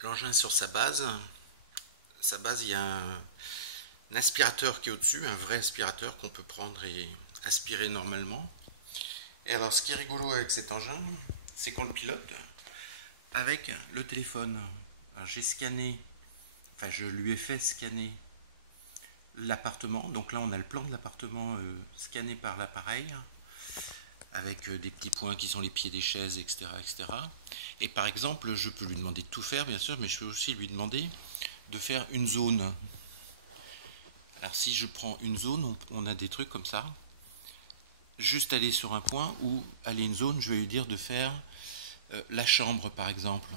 l'engin sur sa base. Il y a un aspirateur qui est au-dessus, un vrai aspirateur qu'on peut prendre et aspirer normalement. Et alors ce qui est rigolo avec cet engin, c'est qu'on le pilote avec le téléphone. J'ai scanné, enfin je lui ai fait scanner l'appartement. Donc là on a le plan de l'appartement scanné par l'appareil, avec des petits points qui sont les pieds des chaises, etc., etc. Et par exemple, je peux lui demander de tout faire, bien sûr, mais je peux aussi lui demander de faire une zone. Alors si je prends une zone, on a des trucs comme ça. Juste aller sur un point ou aller une zone, je vais lui dire de faire la chambre, par exemple.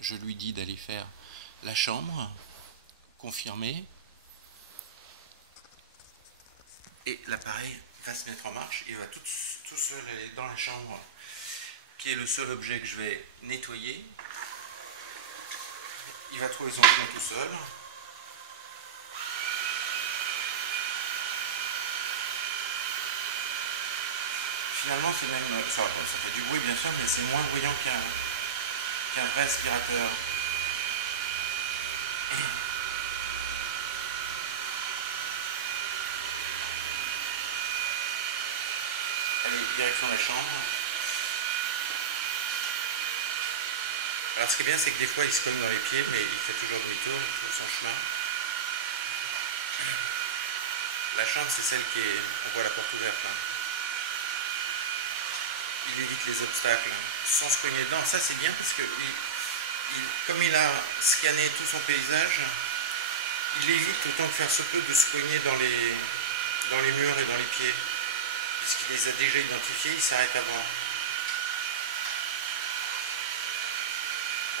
Je lui dis d'aller faire la chambre, confirmer, et l'appareil va se mettre en marche, il va tout seul aller dans la chambre, qui est le seul objet que je vais nettoyer. Il va trouver son chemin tout seul. Finalement, c'est même, ça fait du bruit bien sûr, mais c'est moins bruyant qu'un vrai aspirateur. Allez, direction la chambre. Alors ce qui est bien, c'est que des fois il se cogne dans les pieds, mais il fait toujours demi-tour, il trouve son chemin. La chambre, c'est celle qui est, on voit la porte ouverte là. Il évite les obstacles sans se cogner dedans. Ça c'est bien parce que comme il a scanné tout son paysage, il évite autant que faire se peut de se cogner dans les murs et dans les pieds. Puisqu'il les a déjà identifiés, il s'arrête avant.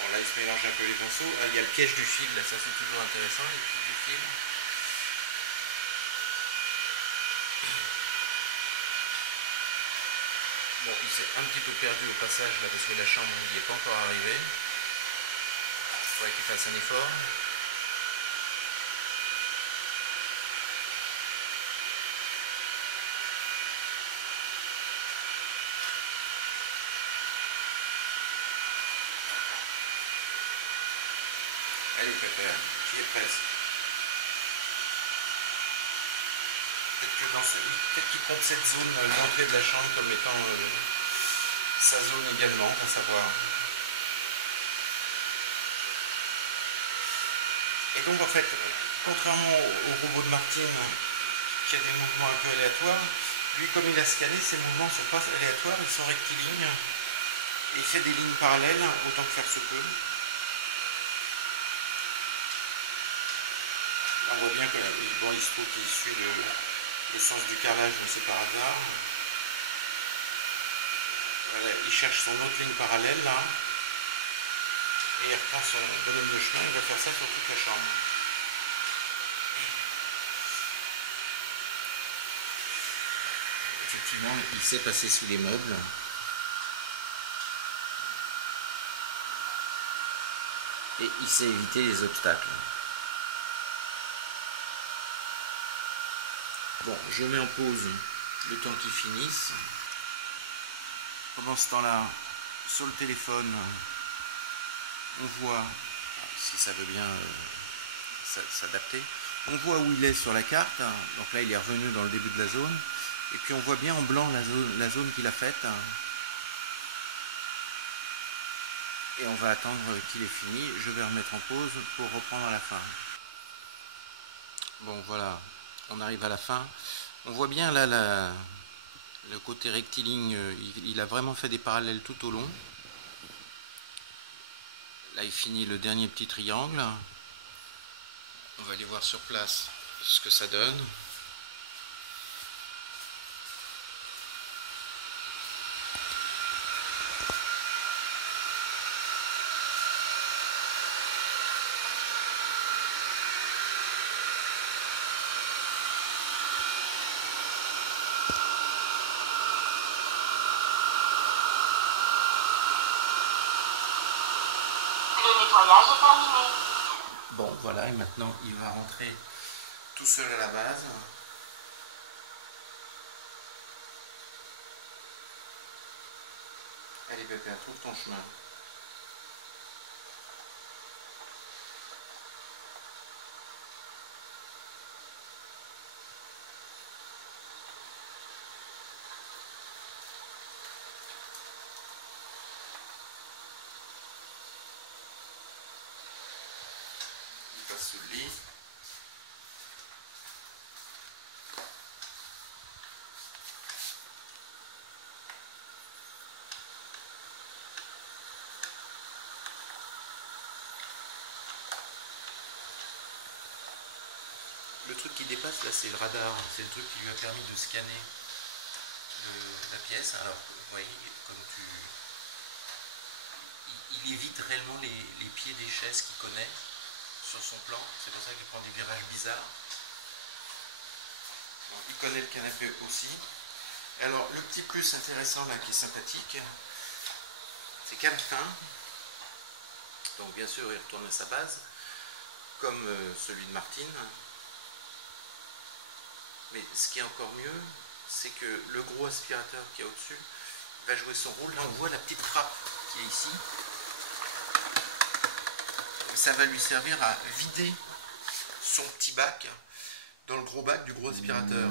Bon là il se mélange un peu les pinceaux. Ah, il y a le piège du fil, là, ça c'est toujours intéressant, les pièges du fil. Bon, il s'est un petit peu perdu au passage là parce que la chambre il n'y est pas encore arrivé. Il faudrait qu'il fasse un effort. Allez Pépère, tu y es presque. Peut-être qu'il compte cette zone d'entrée de la chambre comme étant sa zone également, à savoir. Et donc en fait, contrairement au robot de Martine, qui a des mouvements un peu aléatoires, lui comme il a scanné, ses mouvements ne sont pas aléatoires, ils sont rectilignes. Et il fait des lignes parallèles, autant que faire se peut. On voit bien que bon, il se trouve qu'il suit le sens du carrelage, mais c'est par hasard. Voilà, il cherche son autre ligne parallèle là. Et il reprend son bonhomme de chemin, il va faire ça sur toute la chambre. Effectivement, il sait passer sous les meubles. Et il sait éviter les obstacles. Bon, je mets en pause le temps qu'il finisse. Pendant ce temps-là, sur le téléphone, on voit, si ça veut bien s'adapter, on voit où il est sur la carte. Donc là, il est revenu dans le début de la zone. Et puis on voit bien en blanc la zone qu'il a faite. Et on va attendre qu'il ait fini. Je vais remettre en pause pour reprendre à la fin. Bon, voilà, on arrive à la fin. On voit bien là le côté rectiligne, il a vraiment fait des parallèles tout au long. Là, il finit le dernier petit triangle. On va aller voir sur place ce que ça donne. Le nettoyage est terminé. Bon, voilà, et maintenant il va rentrer tout seul à la base. Allez Pépère, trouve ton chemin. passe sous le lit. Le truc qui dépasse là, c'est le radar, c'est le truc qui lui a permis de scanner la pièce. Alors, vous voyez, comme il évite réellement les pieds des chaises qu'il connaît sur son plan. C'est pour ça qu'il prend des virages bizarres. Bon, il connaît le canapé aussi. Alors, le petit plus intéressant là, qui est sympathique, c'est qu'à la fin, donc bien sûr, il retourne à sa base, comme celui de Martine. Mais ce qui est encore mieux, c'est que le gros aspirateur qui est au-dessus va jouer son rôle. Là, on voit la petite trappe qui est ici. Ça va lui servir à vider son petit bac dans le gros bac du gros aspirateur.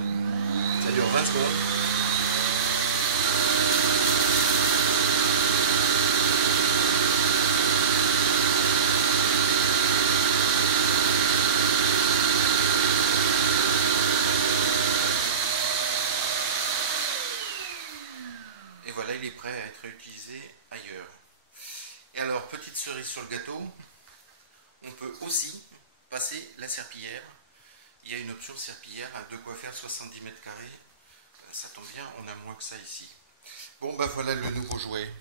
Ça dure 20 secondes. Et voilà, il est prêt à être utilisé ailleurs. Et alors, petite cerise sur le gâteau, on peut aussi passer la serpillière. Il y a une option serpillière à de quoi faire 70 mètres carrés. Ça tombe bien, on a moins que ça ici. Bon, bah voilà le nouveau jouet.